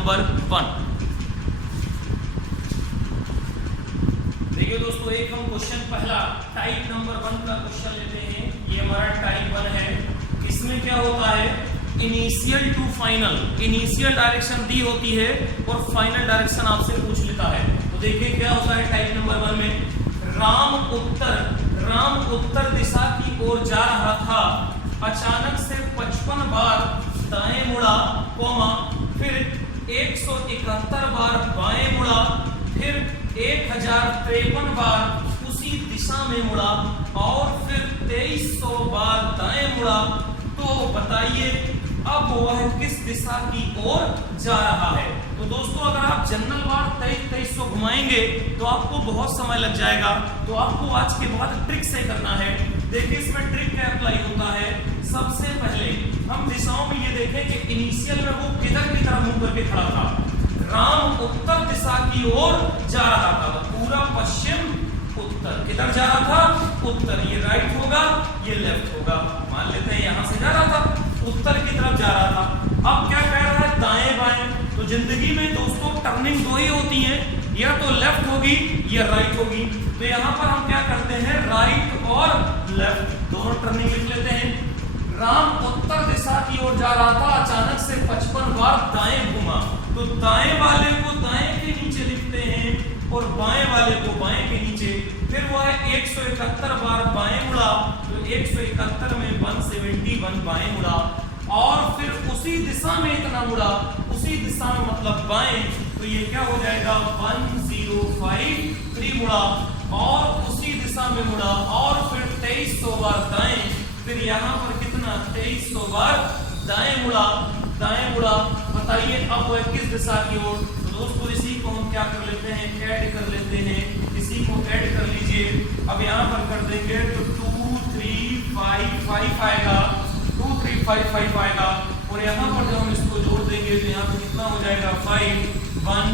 Number 1। देखिए दोस्तों, एक हम क्वेश्चन पहला टाइप नंबर 1 का क्वेश्चन लेते हैं। ये हमारा टाइप 1 है। इसमें क्या होता है, initial to final, initial direction दी होती है और फाइनल डायरेक्शन आपसे पूछ लेता है। तो देखिए क्या होता है टाइप नंबर 1 में, राम उत्तर दिशा की ओर जा रहा था, अचानक से 55 बार दाएं मुड़ा, फिर 171 बार बाएं मुड़ा, फिर 1053 बार उसी दिशा में मुड़ा और फिर 2300 बार दाएं मुड़ा। तो बताइए अब वह किस दिशा की ओर जा रहा है। तो दोस्तों, अगर आप जनरल बार 2300 घुमाएंगे तो आपको बहुत समय लग जाएगा। तो आपको आज के बाद ट्रिक से करना है। देखिए इसमें ट्रिक क्या अप्लाई होता है। सबसे पहले हम दिशाओं में ये देखें कि इनिशियल में वो किधर की तरफ मुंह करके खड़ा था। राम उत्तर दिशा की ओर जा रहा था, पूरा पश्चिम उत्तर। किधर जा रहा था, उत्तर। ये राइट होगा, ये लेफ्ट होगा। मान लेते हैं यहां से जा रहा था, उत्तर की तरफ जा रहा था। अब क्या कह रहा है, दाएं बाएं। तो जिंदगी में दोस्तों टर्निंग दो ही होती है, या तो लेफ्ट होगी या राइट होगी। तो यहाँ पर हम क्या करते हैं, राइट और लेफ्ट दोनों टर्निंग लिख लेते हैं। राम उत्तर दिशा की ओर जा रहा था, अचानक से 55 बार दाएं घुमा। तो दाएं वाले को दाएं के नीचे लिखते हैं और बाएं वाले को बाएं के नीचे। फिर वह 171 बार बाएं मुड़ा, तो 171 में 171 बाएं मुड़ा और फिर उसी दिशा में इतना मुड़ा, उसी दिशा में मतलब बाएं। तो ये क्या हो जाएगा, 1053 मुड़ा और उसी दिशा में मुड़ा और फिर 2300 बार दाएं। फिर यहाँ पर कितना, 2300 बार दाएं मुड़ा, दाएं मुड़ा। बताइए अब वह किस दिशा की ओर। तो दोस्तों इसी को हम क्या कर लेते हैं, ऐड कर लेते हैं। इसी को ऐड कर लीजिए। अब यहाँ पर कर देंगे तो 2355 आएगा, 2355 आएगा। और यहाँ पर जब हम इसको जोड़ देंगे तो यहाँ पर कितना हो जाएगा, 5 1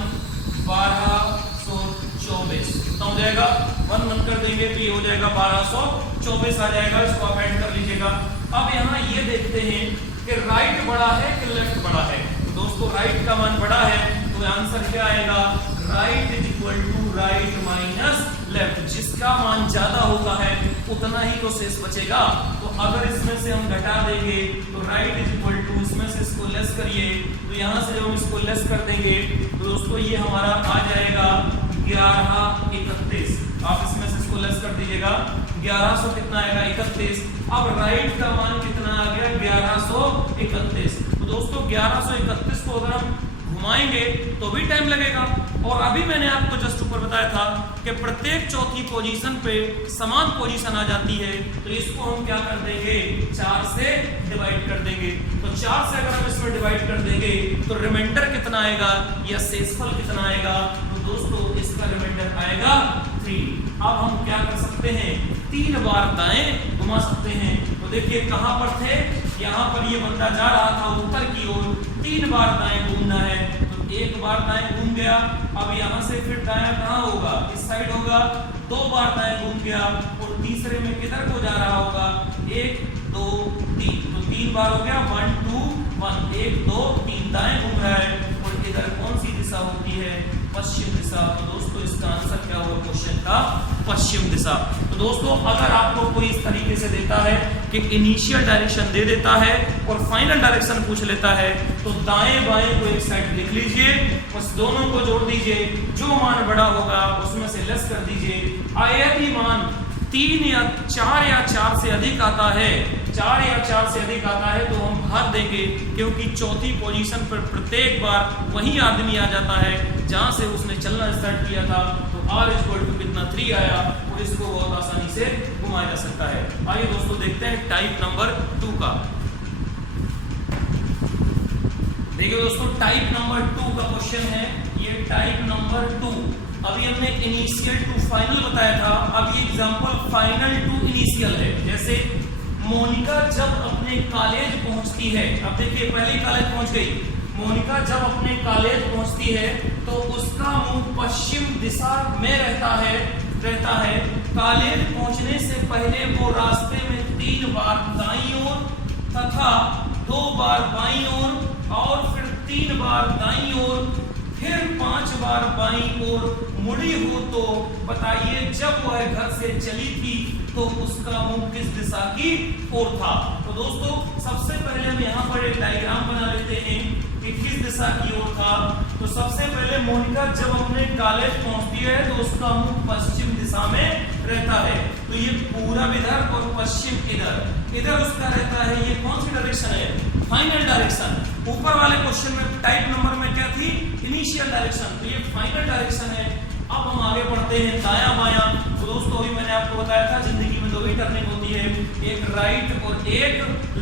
1224। कितना हो जाएगा, 1 1 कर देंगे तो ये हो जाएगा 1224 आ जाएगा। इसको आप ऐड कर लीजिएगा। अब यहाँ ये देखते हैं कि राइट बड़ा है कि लेफ्ट बड़ा है। तो दोस्तों राइट का मान बड़ा है, तो आंसर क्या आएगा, right is equal to right minus left. जिसका मान ज्यादा होता है उतना ही तो शेष बचेगा। तो अगर इसमें से हम घटा देंगे तो राइट इज इक्वल टू, इसमें से इसको लेस करिए तो यहाँ से हम इसको लेस कर देंगे तो दोस्तों ये हमारा आ जाएगा 1131। आप इसमें से इसको लेस कर दीजिएगा, 1100 कितना आएगा, 31। अब राइट का मान कितना आ गया, 1131। तो दोस्तों 1131 को अगर हम घुमाएंगे तो भी टाइम लगेगा। और अभी मैंने आपको जस्ट ऊपर बताया था कि प्रत्येक चौथी पोजीशन पे समान पोजीशन आ जाती है। तो इसको हम क्या कर देंगे, 4 से डिवाइड कर देंगे। तो 4 से अगर हम इसमें डिवाइड कर देंगे तो रिमाइंडर कितना आएगा या शेषफल कितना आएगा। तो दोस्तों इसका रिमाइंडर आएगा 3। अब हम क्या कर सकते हैं, 3 बार दाएं घुमा सकते हैं। तो देखिए कहां पर थे, यहाँ पर ये बंदा जा रहा था उत्तर की ओर, 3 बार दाएं घूमना है। तो 1 बार दाएं घूम गया। अब यहाँ से फिर दायां कहाँ होगा, इस साइड होगा। 2 बार दाएं घूम गया और तीसरे में किधर को जा रहा होगा, 1 2 3। तो 3 बार हो गया, 1 2 1 1 2 3 दाएं घूम रहा है। और इधर कौन सी दिशा होती है, पश्चिम दिशा। तो दोस्तों इसका आंसर क्या होगा क्वेश्चन का, पश्चिम दिशा। तो दोस्तों अगर आपको कोई इस तरीके से देता है कि इनिशियल डायरेक्शन दे देता है और फाइनल डायरेक्शन पूछ लेता है तो दाएं बाएं को एक साइड लिख लीजिए, बस दोनों को जोड़ दीजिए। जो मान बड़ा होगा उसमें से लेस कर दीजिए। यदि मान 3 या 4 या 4 से अधिक आता है, 4 या 4 से अधिक आता है तो हम भाग देंगे, क्योंकि चौथी पोजीशन पर प्रत्येक बार वही आदमी आ जाता है जहां से उसने चलना स्टार्ट किया था। तो R इक्वल टू कितना 3 आया और इसको बहुत आसानी से घुमाया जा सकता है। आइए दोस्तों देखते हैं टाइप नंबर 2 का। देखिए दोस्तों टाइप नंबर 2 का क्वेश्चन है, ये टाइप नंबर 2। अभी हमने इनिशियल टू फाइनल बताया था, अब ये एग्जांपल फाइनल टू इनिशियल है। जैसे मोनिका जब अपने कॉलेज पहुंचती है, अब देखिए पहले कॉलेज पहुंच गई। मोनिका जब अपने कॉलेज पहुंचती है तो उसका मुंह पश्चिम दिशा में रहता है। कॉलेज पहुंचने से पहले वो रास्ते में 3 बार दाईं ओर तथा 2 बार बाईं ओर और फिर 3 बार दाईं ओर बार बाईं ओर मुड़ी हो तो बताइए जब वह घर से चली थी तो उसका मुंह किस दिशा की ओर था। तो दोस्तों सबसे पहले हम यहाँ पर एक डायग्राम बना लेते हैं कि किस दिशा की ओर था। तो सबसे पहले मोनिका जब अपने कॉलेज पहुंचती है तो उसका मुंह पश्चिम दिशा में रहता है। तो ये पूरब इधर और पश्चिम इधर, इधर उसका रहता है। ये कौन सी डायरेक्शन है? Final direction. ऊपर वाले क्वेश्चन में टाइप नंबर में क्या थी? Initial direction. तो ये फाइनल डायरेक्शन है। अब हम आगे बढ़ते हैं दायां बायां। तो दोस्तों अभी मैंने आपको बताया था जिंदगी में दो ही टर्निंग होती है, एक राइट और एक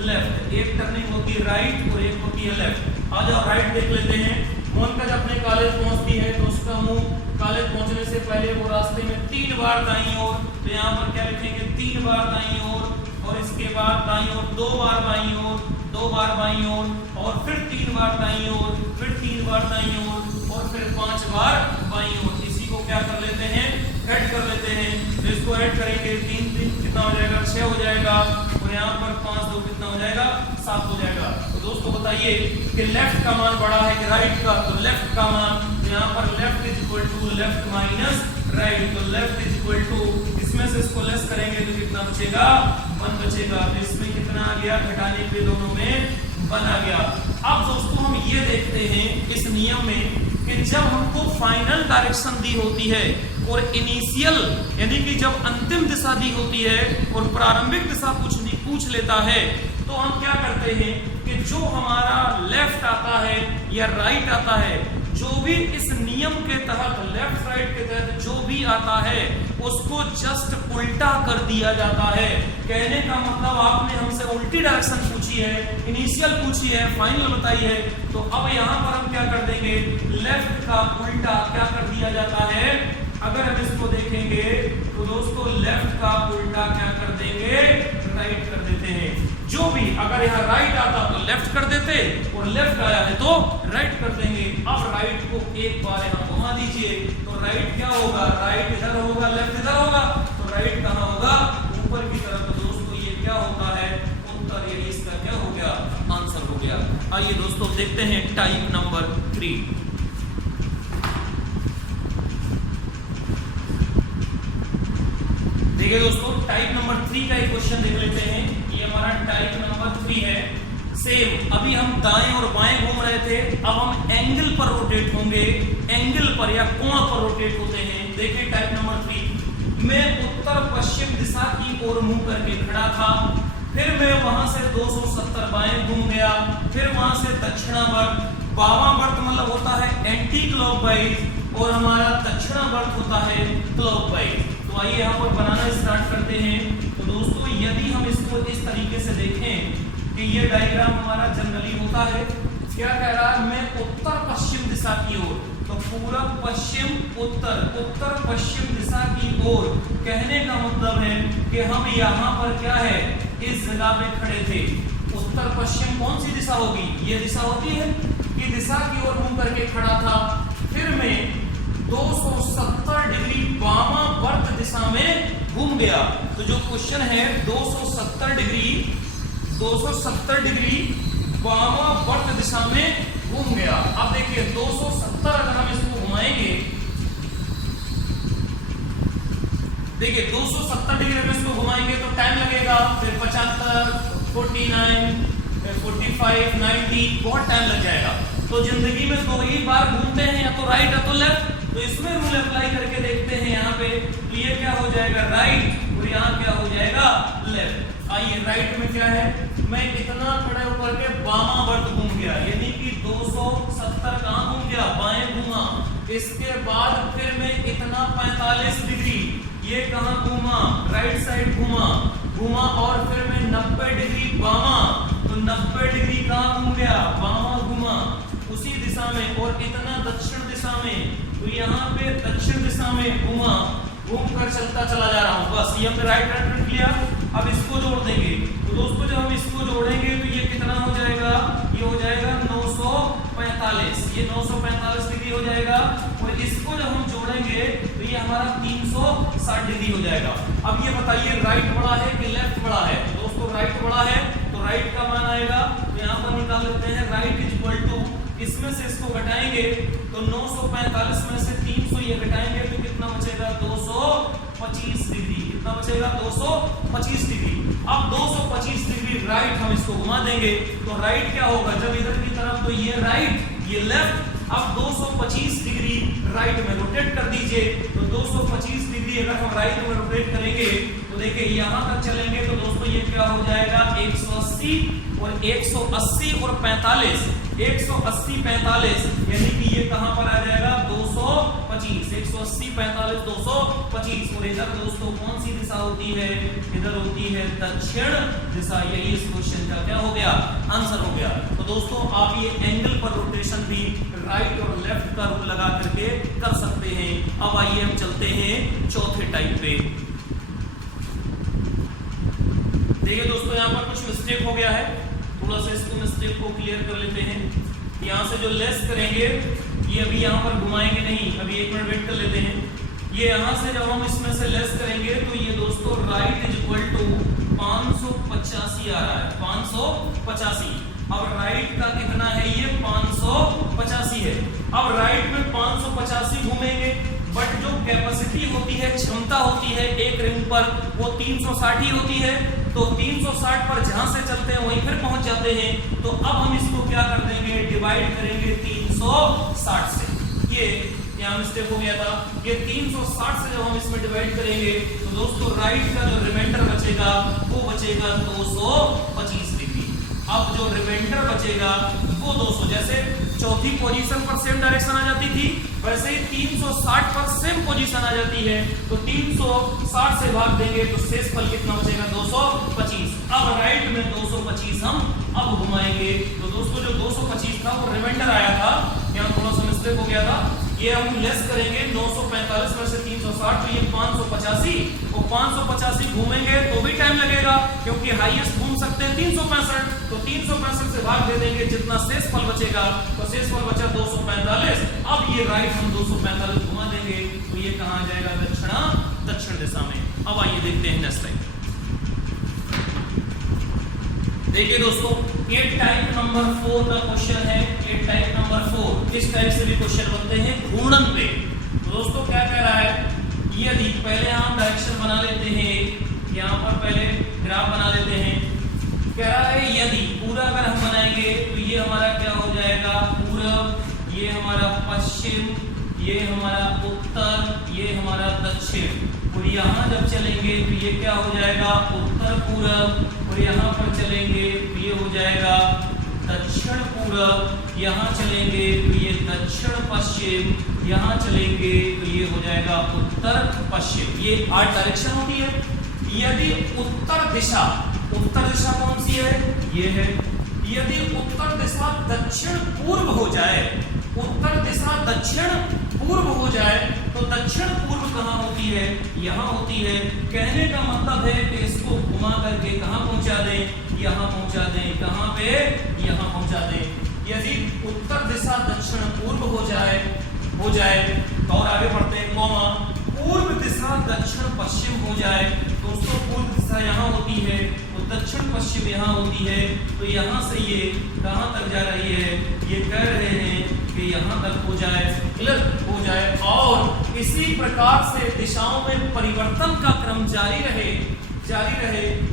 लेफ्ट। एक टर्निंग होती है राइट और एक होती है लेफ्ट। आ जाओ राइट देख लेते हैं। मोनिका जब अपने कॉलेज पहुंचती है तो उसका मुंह कॉलेज पहुंचने से पहले वो रास्ते में 3 बार दाईं ओर, तो यहाँ पर क्या लिखेंगे? 3 बार दाईं ओर, और इसके बाद दाईं ओर 2 बार बाईं ओर, 2 बार बाईं ओर, और फिर 3 बार दाईं ओर, फिर 3 बार दाईं ओर, और फिर 5 बार बाईं ओर। इसी को क्या कर लेते हैं? ऐड कर लेते हैं। तो इसको ऐड करेंगे 3 3 कितना हो जाएगा? 6 हो जाएगा, और यहाँ पर 5 2 कितना हो जाएगा? 7 हो जाएगा। तो दोस्तों बताइए कि लेफ्ट का मान बड़ा है कि राइट का? तो लेफ्ट का मान, यहाँ पर left is equal to left minus right. तो लेफ्ट इज इक्वल टू, इसमें से इसको लेस करेंगे तो कितना बचेगा? 1 बचेगा। तो इसमें कितना आ गया? घटाने पे दोनों में 1 आ गया। अब दोस्तों हम ये देखते हैं इस नियम में कि जब हमको फाइनल डायरेक्शन दी होती है और इनिशियल यानी कि जब अंतिम दिशा दी होती है और प्रारंभिक दिशा पूछ लेता है, तो हम क्या करते हैं कि जो हमारा लेफ्ट आता है या राइट आता है, जो भी इस नियम के तहत लेफ्ट राइट के तहत जो भी आता है उसको जस्ट उल्टा कर दिया जाता है। कहने का मतलब आपने हमसे उल्टी डायरेक्शन पूछी है, इनिशियल पूछी है, फाइनल बताई है, तो अब यहाँ पर हम क्या कर देंगे? लेफ्ट का उल्टा क्या कर दिया जाता है? अगर हम इसको देखेंगे तो दोस्तों लेफ्ट का उल्टा क्या कर देंगे? राइट कर देते हैं। जो भी अगर यहाँ राइट आता तो लेफ्ट कर देते और लेफ्ट आया है तो राइट कर देंगे। अब राइट को एक बार यहाँ घुमा दीजिए तो राइट क्या होगा? राइट इधर होगा, लेफ्ट इधर होगा, तो राइट कहाँ होगा? ऊपर की तरफ। तो दोस्तों ये क्या होता है? उत्तर। ये इसका क्या हो गया? आंसर हो गया। आइए दोस्तों देखते हैं टाइप नंबर 3। देखिए दोस्तों टाइप नंबर 3 का एक क्वेश्चन देख लेते हैं। ये हमारा टाइप नंबर 3 है। सेम अभी हम दाएं और बाएं घूम रहे थे, अब हम एंगल पर रोटेट होंगे। एंगल पर या कोण पर रोटेट होते हैं। देखिए टाइप नंबर 3 मैं उत्तर पश्चिम दिशा की ओर मुंह करके खड़ा था, फिर मैं वहां से 270 बाएं घूम गया, फिर वहां से दक्षिणावर्त। वामावर्त मतलब होता है एंटी क्लॉकवाइज और हमारा दक्षिणावर्त होता है क्लॉकवाइज। तो आइए यहाँ पर बनाना स्टार्ट करते हैं। तो दोस्तों यदि हम इसको इस तरीके से देखें कि ये डायग्राम हमारा जनरली होता है, क्या कह रहा है? मैं उत्तर पश्चिम दिशा की ओर, तो पूरब पश्चिम उत्तर, उत्तर पश्चिम दिशा की ओर। कहने का मतलब है कि हम यहाँ पर क्या है? इस जगह पे खड़े थे। उत्तर पश्चिम कौन सी दिशा होगी? ये दिशा होती है। ये दिशा की ओर मुंह करके खड़ा था, फिर मैं 270 डिग्री वामावर्त दिशा में घूम गया। तो जो क्वेश्चन है 270 डिग्री वामावर्त दिशा में घूम गया। अब देखिए 270 अगर हम इसको घुमाएंगे, देखिए 270 डिग्री में इसको घुमाएंगे तो टाइम लगेगा, फिर 75, 49, 45, 90 बहुत टाइम लग जाएगा। तो जिंदगी में 2 ही बार घूमते हैं, या तो राइट या तो लेफ्ट। तो इसमें रूल अप्लाई करके देखते हैं यहाँ पे। तो ये क्या हो जाएगा? राइट, और यहाँ क्या हो जाएगा? लेफ्ट। आइए राइट में क्या है? मैं इतना खड़े होकर के वामावर्त घूम गया, यानी कि 270 कहाँ घूम गया? बाएं घूमा। इसके बाद फिर मैं इतना 45 डिग्री ये कहाँ घूमा? राइट साइड घूमा, और फिर मैं 90 डिग्री वामा, तो 90 डिग्री कहाँ घूम गया? वामा घूमा उसी दिशा में, और इतना दक्षिण दिशा में, तो यहाँ पे दक्षिण दिशा में घूम कर चलता चला जा रहा हूँ। बस ये हमने राइट टर्न किया। अब इसको जोड़ देंगे। तो दोस्तों जब हम इसको जोड़ेंगे तो ये कितना हो जाएगा? ये हो जाएगा 945। ये 945 डिग्री हो जाएगा, और इसको जब हम जोड़ेंगे तो ये हमारा 360 डिग्री हो जाएगा। अब ये बताइए राइट बड़ा है कि लेफ्ट बड़ा है? दोस्तों राइट बड़ा है, तो राइट का मान आएगा, तो यहाँ पर निकाल लेते हैं। राइट इज इक्वल टू इसमें से इसको घटाएंगे तो 945 में से 300 ये घटाएंगे तो कितना बचेगा 225 डिग्री। कितना बचेगा 225 डिग्री। अब 225 डिग्री राइट हम इसको घुमा देंगे तो राइट क्या होगा, जब इधर की तरफ तो ये राइट ये लेफ्ट। अब 225 डिग्री राइट में रोटेट कर दीजिए तो 225 डिग्री अगर हम राइट में रोटेट करेंगे तो देखिए यहां तक चलेंगे तो दोस्तों ये क्या हो जाएगा 180 और 180 और 45 180 45 यानी कि ये कहां पर आ जाएगा 225 180 45 225। और इधर दोस्तों कौन सी दिशा होती है, इधर होती है दक्षिण दिशा। यही इस क्वेश्चन का क्या हो गया आंसर हो गया। तो दोस्तों आप ये एंगल पर रोटेशन भी राइट और लेफ्ट का रूल लगा करके कर सकते हैं। अब आइए हम चलते हैं चौथे टाइप पे। देखिए दोस्तों यहाँ पर कुछ मिस्टेक हो गया है, थोड़ा सा इसको मिस्टेक को क्लियर कर लेते हैं। यहाँ से जो लेस करेंगे ये अभी यहाँ पर घुमाएंगे नहीं, अभी एक मिनट वेट कर लेते हैं। ये यहाँ से जब हम इसमें से लेस करेंगे तो ये दोस्तों राइट इज इक्वल टू 585 आ रहा है 585। अब राइट का कितना है ये 585 है। अब राइट में 585 घूमेंगे बट जो कैपेसिटी होती है क्षमता होती है एक रिंग पर वो 360 ही होती है। तो 360 पर जहां से चलते हैं वहीं फिर पहुंच जाते हैं। तो अब हम इसको क्या कर देंगे डिवाइड करेंगे 360 से। ये यहाँ मिस्टेक हो गया था, ये 360 से जब हम इसमें डिवाइड करेंगे तो दोस्तों राइट का जो रिमाइंडर बचेगा वो बचेगा 225 डिग्री। अब जो रिमाइंडर बचेगा वो 200, जैसे चौथी पोजीशन पर सेम डायरेक्शन आ जाती थी वैसे ही 360 पर सेम पोजीशन आ जाती है। तो 360 से भाग देंगे तो शेष फल कितना बचेगा 225। अब राइट में 225 हम अब घुमाएंगे तो दोस्तों जो 225 था वो रिमाइंडर आया था, यहाँ थोड़ा सा मिस्टेक हो गया था। ये हम लेस करेंगे 945 में से 360 तो ये 585 और 585 घूमेंगे तो भी टाइम लगेगा क्योंकि हाईएस्ट घूम सकते हैं 365। तो 365 से भाग दे देंगे, जितना शेष फल बचेगा तो शेष फल बचा 245। अब ये राइट हम 245 घुमा देंगे तो ये कहां आ जाएगा दक्षिण दिशा में। अब आइए देखते हैं नेक्स्ट टाइप। देखिए दोस्तों ये टाइप नंबर 4 का क्वेश्चन है। ये टाइप नंबर 4 इस टाइप से भी क्वेश्चन बनते हैं घूर्णन पे। तो दोस्तों क्या कह रहा है, यदि पहले हम डायरेक्शन बना लेते हैं, यहाँ पर पहले ग्राफ बना लेते हैं। कह रहा है यदि पूरा अगर हम बनाएंगे तो ये हमारा क्या हो जाएगा पूरब, ये हमारा पश्चिम, ये हमारा उत्तर, ये हमारा दक्षिण। और यहाँ जब चलेंगे तो ये क्या हो जाएगा उत्तर पूरब, और यहाँ पर चलेंगे तो ये हो जाएगा दक्षिण पूरब, यहाँ चलेंगे तो ये दक्षिण पश्चिम, यहाँ चलेंगे तो ये हो जाएगा उत्तर पश्चिम। ये 8 डायरेक्शन होती है। यदि उत्तर दिशा कौन सी है, ये है। यदि उत्तर दिशा दक्षिण पूर्व हो जाए, उत्तर दिशा दक्षिण पूर्व हो जाए तो दक्षिण पूर्व कहाँ होती है, यहाँ होती है। कहने का मतलब है कि इसको घुमा करके कहाँ पहुंचा दें, यहाँ पहुंचा दें। कहाँ पे, यहाँ पहुंचा दें। यदि उत्तर दिशा दक्षिण पूर्व हो जाए तो और आगे बढ़ते हैं कॉमा, पूर्व दिशा दक्षिण पश्चिम हो जाए। दोस्तों पूर्व दिशा यहाँ होती है तो दक्षिण पश्चिम यहाँ होती है। तो यहाँ से ये कहाँ तक जा रही है, ये कह रहे हैं कि यहाँ तक हो जाए, क्लियर हो जाए। और इसी प्रकार से दिशाओं में परिवर्तन का क्रम जारी रहे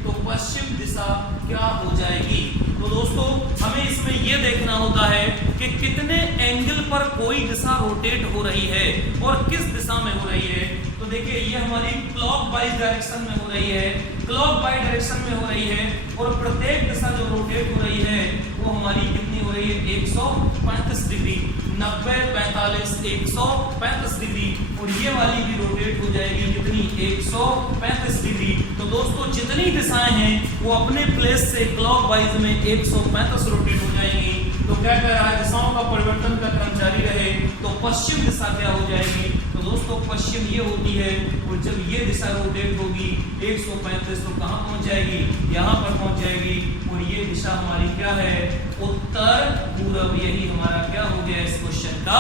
तो पश्चिम दिशा क्या हो जाएगी। तो दोस्तों हमें इसमें यह देखना होता है कि कितने एंगल पर कोई दिशा रोटेट हो रही है और किस दिशा में हो रही है। तो देखिए ये हमारी क्लॉकवाइज डायरेक्शन में हो रही है, क्लॉकवाइज डायरेक्शन में हो रही है। और प्रत्येक दिशा जो रोटेट हो रही है वो हमारी कितनी हो रही है 135 डिग्री, 90 45 135 डिग्री। और ये वाली भी रोटेट हो जाएगी कितनी 135 डिग्री। तो दोस्तों जितनी दिशाएं हैं वो अपने प्लेस से क्लॉकवाइज में 135 रोटेट हो जाएंगी। तो क्या कह रहा है, दिशाओं का परिवर्तन का क्रम जारी रहे तो पश्चिम दिशा क्या हो जाएगी। तो दोस्तों पश्चिम ये होती है और जब ये दिशा रोटेट होगी 135 तो कहाँ पहुंच जाएगी, यहाँ पर पहुंच जाएगी। और ये दिशा हमारी क्या है उत्तर पूरब। यही हमारा क्या हो गया इस क्वेश्चन का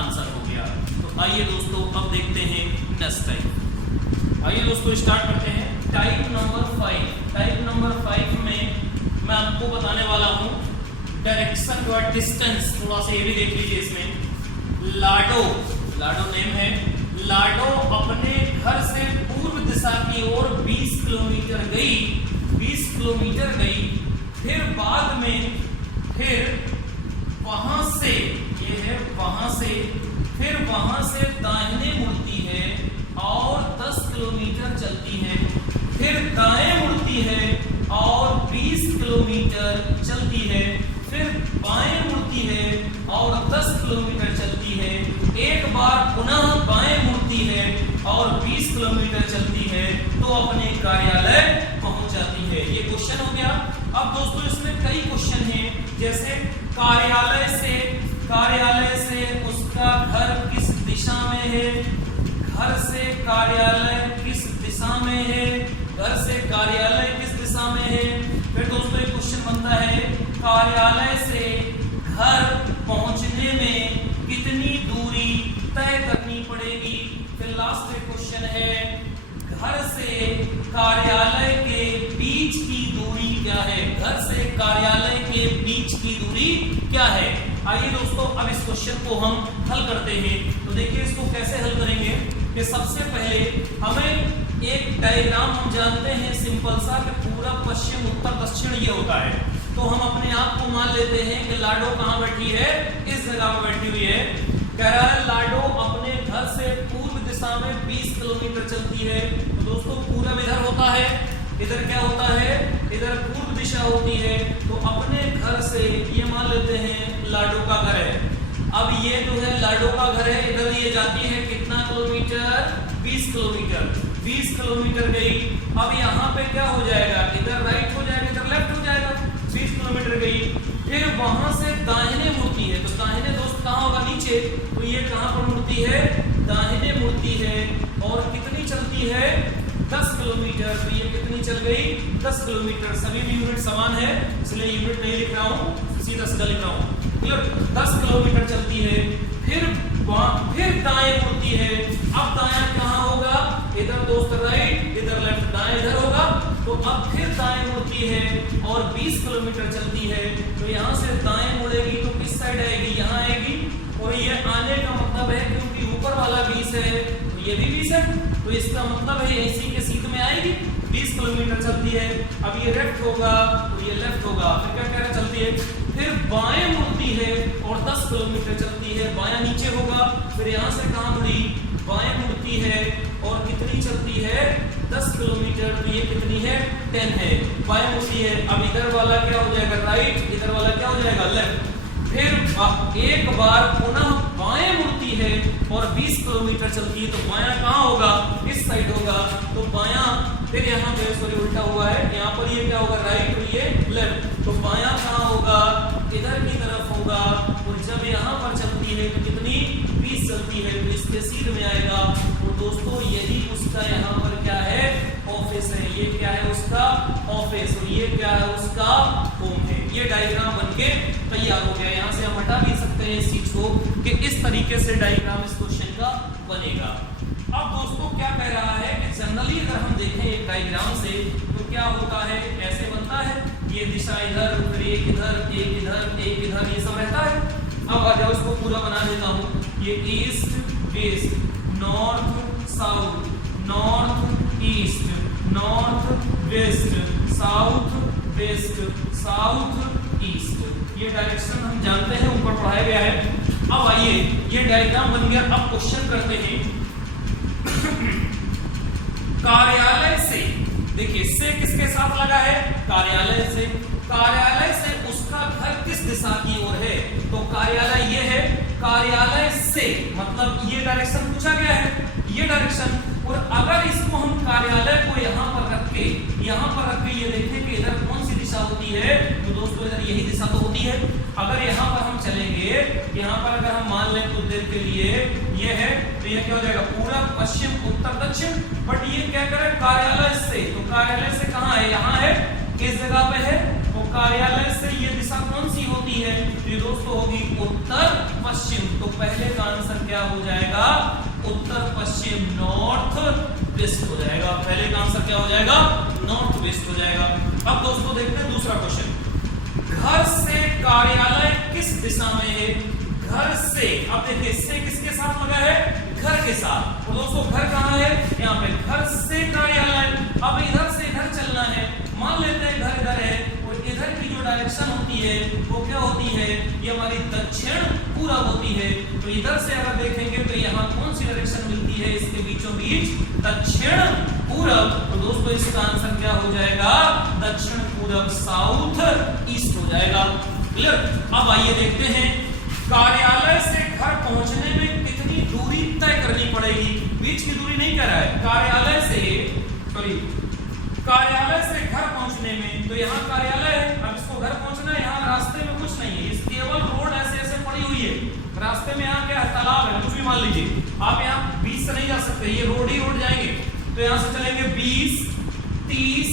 आंसर हो गया। तो आइए दोस्तों अब देखते हैं नेक्स्ट टाइप। आइए दोस्तों स्टार्ट करते हैं टाइप नंबर 5। टाइप नंबर 5 में मैं आपको बताने वाला हूँ डायरेक्शन के बाद डिस्टेंस थोड़ा सा ये भी देख लीजिए इसमें। लाडो नेम है, लाडो अपने घर से पूर्व दिशा की ओर 20 किलोमीटर गई, फिर बाद में वहां से दाहिने मुड़ती है और 10 किलोमीटर चलती है, फिर दाएं मुड़ती है और 20 किलोमीटर चलती है, फिर बाएं मुड़ती है और 10 किलोमीटर चलती है, एक बार पुनः बाएं मुड़ती है और 20 किलोमीटर चलती है, तो अपने कार्यालय पहुंच जाती है। ये क्वेश्चन हो गया। अब दोस्तों इसमें कई क्वेश्चन हैं, जैसे कार्यालय से उसका घर किस दिशा में है, घर से कार्यालय किस दिशा में है, घर से कार्यालय किस दिशा में है। फिर दोस्तों एक क्वेश्चन बनता है, कार्यालय से घर पहुंचने में कितनी दूरी तय करनी पड़ेगी। फिर लास्ट एक क्वेश्चन है, घर से कार्यालय के बीच की दूरी क्या है, घर से कार्यालय के बीच की दूरी क्या है। आइए दोस्तों अब इस क्वेश्चन को हम हल करते हैं। तो देखिए इसको कैसे हल करेंगे कि सबसे पहले हमें एक डायग्राम हम जानते हैं सिंपल सा कि पूरा पश्चिम उत्तर दक्षिण ये होता है। तो हम अपने आप को मान लेते हैं कि लाडो कहाँ बैठी है, इस जगह पर बैठी हुई है। कह रहा है लाडो अपने घर से पूर्व दिशा में 20 किलोमीटर चलती है। तो दोस्तों पूरब इधर होता है, इधर क्या होता है, इधर पूर्व दिशा होती है। तो अपने घर से ये मान लेते हैं लाडो का घर है। अब ये जो है लाडो का घर है, इधर ये जाती है कितना किलोमीटर, 20 किलोमीटर गई। अब यहाँ पे क्या हो जाएगा, इधर राइट हो जाएगा, इधर लेफ्ट हो जाएगा। 20 किलोमीटर गई, फिर वहां से दाहिने मुड़ती है। तो दाहिने दोस्त कहाँ होगा, नीचे। तो ये कहाँ पर मुड़ती है, दाहिने मुड़ती है और कितनी चलती है, 10 किलोमीटर। तो ये कितनी चल गई, 10 किलोमीटर। सभी भी यूनिट समान है इसलिए यूनिट नहीं लिख रहा हूँ, सीधा सीधा लिख रहा हूँ। 10 किलोमीटर चलती है, फिर दाएं मुड़ती है। अब दायां कहाँ होगा, इधर दोस्त राइट, इधर लेफ्ट, दाएं इधर होगा। तो अब फिर दाएं मुड़ती है और 20 किलोमीटर चलती है। तो यहाँ से दाएं मुड़ेगी तो किस साइड आएगी, यहाँ आएगी। और ये आने का मतलब है क्योंकि ऊपर वाला 20 है तो ये भी 20 है, तो इसका मतलब है इसी के सीध में आएगी। 20 किलोमीटर चलती है। अब ये लेफ्ट होगा तो ये लेफ्ट होगा। फिर क्या कह रहा चलती है, फिर बाएं मुड़ती है और 10 किलोमीटर चलती है। बायां नीचे होगा, फिर यहाँ से कहाँ मुड़ी, बाएं मुड़ती है और कितनी चलती है, 10 किलोमीटर। तो ये कितनी है, 10 है। बाएं मुड़ती है। अब इधर वाला क्या हो जाएगा, राइट, इधर वाला क्या हो जाएगा, लेफ्ट। फिर एक बार पुनः बाएं मुड़ती है और 20 किलोमीटर चलती है। तो बायां कहाँ होगा, इस साइड होगा। तो बायां फिर यहाँ पे सॉरी उल्टा हुआ है, यहाँ पर ये क्या होगा, राइट और ये लेफ्ट। तो बायां कहाँ होगा, इधर की तरफ होगा। और जब यहाँ पर चलती है तो कितनी, 20 चलती है, तो इसके सीध में आएगा। तो दोस्तों यही उसका यहाँ पर क्या है, ऑफिस है। ये क्या है, उसका ऑफिस, और ये क्या है, उसका होम है। ये डायग्राम बनके तैयार हो गया। यहाँ से हम हटा भी सकते हैं इस चीज को कि इस तरीके से डायग्राम इस क्वेश्चन का बनेगा। अब दोस्तों क्या कह रहा है कि जनरली अगर हम देखें एक डायग्राम से तो क्या होता है, ऐसे बनता है। ये दिशा इधर, फिर एक इधर, एक इधर, एक इधर, ये सब रहता है। अब आ जाओ इसको पूरा बना देता हूँ। ये east west, north south, north east, north west, south west, south east. ये डायरेक्शन हम जानते हैं, ऊपर पढ़ाया गया है। अब आइए ये डायग्राम बन गया। अब क्वेश्चन करते हैं कार्यालय से, देखिए से किसके साथ लगा है, कार्यालय से। कार्यालय से उसका घर किस दिशा की ओर है, तो कार्यालय ये है। कार्यालय से मतलब ये डायरेक्शन पूछा गया है, ये डायरेक्शन। और अगर इसको हम कार्यालय को यहाँ पर रख के ये देखें कि इधर कौन सी दिशा होती है, तो दोस्तों इधर यही दिशा तो होती है। अगर यहाँ पर हम चलेंगे, यहाँ पर अगर हम मान लें कुछ देर के लिए ये है, तो ये क्या हो जाएगा, पूरा पश्चिम उत्तर दक्षिण। बट ये क्या करे, कार्यालय से, तो कार्यालय से कहाँ है, यहाँ है, किस जगह पे है, तो कार्यालय से ये दिशा कौन सी होती है, तो ये दोस्तों होगी उत्तर पश्चिम। तो पहले का आंसर क्या हो जाएगा, उत्तर पश्चिम, नॉर्थ वेस्ट हो जाएगा। पहले का आंसर क्या हो जाएगा, नॉर्थ वेस्ट हो जाएगा। अब दोस्तों देखते हैं दूसरा क्वेश्चन। घर से कार्यालय किस दिशा में है? घर से, अब देखिए से किसके साथ लगा है? घर के साथ। तो दोस्तों घर कहाँ है? यहाँ पे। घर से कार्यालय, अब इधर से इधर चलना है। मान लेते हैं घर इधर है और इधर की जो डायरेक्शन होती है वो क्या होती है? ये हमारी दक्षिण पूरब होती है। तो इधर से अगर देखेंगे तो यहाँ कौन सी डायरेक्शन मिलती है? इसके बीचों बीच दक्षिण पूरब। तो दोस्तों इसका आंसर क्या हो जाएगा? दक्षिण पूरब, साउथ ईस्ट हो जाएगा। क्लियर? अब आइए देखते हैं कार्यालय से घर पहुंचने में कितनी दूरी तय करनी पड़ेगी। बीच की दूरी नहीं कह रहा है, कार्यालय से घर पहुंचने में। तो यहाँ कार्यालय है, अब इसको घर पहुंचना है। यहाँ रास्ते में कुछ नहीं है, इस केवल रोड ऐसे ऐसे पड़ी हुई है। रास्ते में यहाँ क्या है? तालाब है, कुछ भी मान लीजिए। आप यहाँ बीच से नहीं जा सकते, ये रोड ही रोड जाएंगे। तो यहाँ से चलेंगे 20, 30,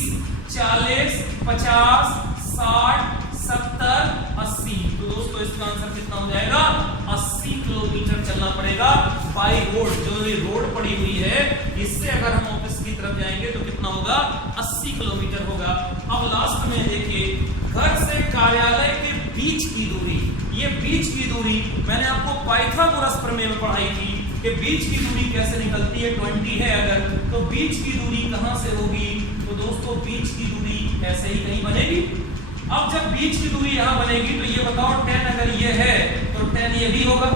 40, 50, 60, 70, 80। तो दोस्तों इसका आंसर कितना हो जाएगा? 80 किलोमीटर चलना पड़ेगा बाई रोड। जो ये रोड पड़ी हुई है इससे अगर हम ऑफिस की तरफ जाएंगे तो कितना होगा? 80 किलोमीटर होगा। अब लास्ट में देखिए घर से कार्यालय के बीच की दूरी। ये बीच की दूरी मैंने आपको पाइथागोरस प्रमेय में पढ़ाई थी कि बीच की दूरी कैसे निकलती है। 20 है अगर, तो बीच की दूरी कहां से होगी? तो दोस्तों बीच की दूरी ऐसे ही कहीं बनेगी। अब जब बीच की दूरी यहां बनेगी तो ये बताओ 10 अगर ये है तो 10 ये भी होगा।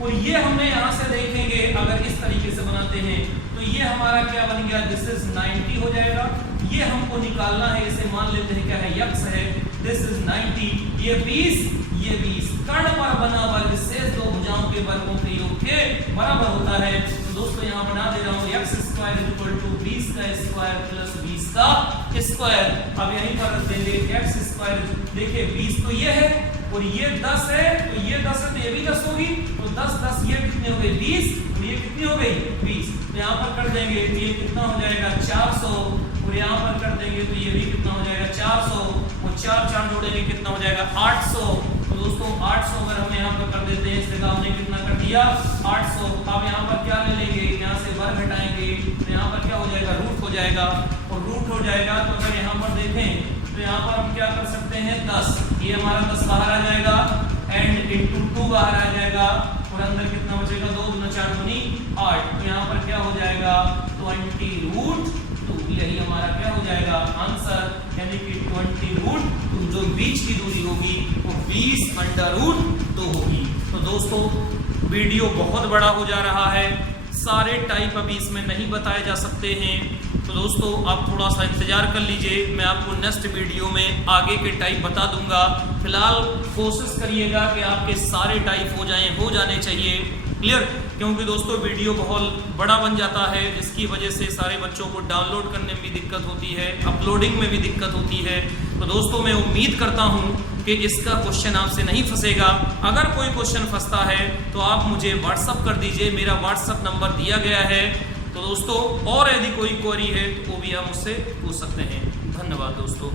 और ये हमने यहां से देखेंगे अगर इस तरीके से बनाते हैं तो ये हमारा क्या बन गया? दिस इज 90 हो जाएगा। ये हमको निकालना है, इसे मान लेते हैं क्या है? यक्स है। दिस इज 90, ये 20, ये 20। कर्ण पर बना वर्ग शेष दो भुजाओं के वर्गों के योग के बराबर होता है। तो दोस्तों यहाँ बना दे रहा हूँ x स्क्वायर इक्वल टू 20 का स्क्वायर प्लस 20 का स्क्वायर। अब यहीं पर रख देंगे x स्क्वायर। देखिए 20 तो ये है और ये 10 है, तो ये 10 है तो ये भी 10 होगी। तो 10 10 ये कितने हो गए? 20। और ये कितनी हो गई? 20। तो यहाँ पर कर देंगे तो ये कितना हो जाएगा? 400। और यहाँ पर कर देंगे तो ये भी कितना हो जाएगा? 400। और 4 जोड़ेंगे कितना हो जाएगा? 800। तो दोस्तों 800 अगर हम यहाँ पर कर देते हैं, इस जगह हमने कितना कर दिया? 800। अब यहाँ पर क्या ले लेंगे? यहाँ से वर्ग हटाएंगे तो यहाँ पर क्या हो जाएगा? रूट हो जाएगा। और रूट हो जाएगा तो अगर यहाँ पर देखें तो यहाँ पर हम क्या कर सकते हैं? 10। ये हमारा 10 बाहर आ जाएगा एंड इंटू 2 बाहर आ जाएगा और अंदर कितना बचेगा? 2 दूना 4 दूनी 8। तो यहाँ पर क्या हो जाएगा? 20√2। यही हमारा क्या हो जाएगा? आंसर, यानी कि 20√2। जो बीच की दूरी होगी वो 20√2 होगी। तो दोस्तों वीडियो बहुत बड़ा हो जा रहा है, सारे टाइप अभी इसमें नहीं बताए जा सकते हैं। तो दोस्तों आप थोड़ा सा इंतजार कर लीजिए, मैं आपको नेक्स्ट वीडियो में आगे के टाइप बता दूंगा। फिलहाल कोशिश करिएगा कि आपके सारे टाइप हो जाने चाहिए। क्लियर? क्योंकि दोस्तों वीडियो बहुत बड़ा बन जाता है जिसकी वजह से सारे बच्चों को डाउनलोड करने में भी दिक्कत होती है, अपलोडिंग में भी दिक्कत होती है। तो दोस्तों मैं उम्मीद करता हूं कि इसका क्वेश्चन आपसे नहीं फंसेगा। अगर कोई क्वेश्चन फंसता है तो आप मुझे व्हाट्सअप कर दीजिए, मेरा व्हाट्सअप नंबर दिया गया है। तो दोस्तों और यदि कोई क्वेरी है तो वो भी आप मुझसे पूछ सकते हैं। धन्यवाद दोस्तों।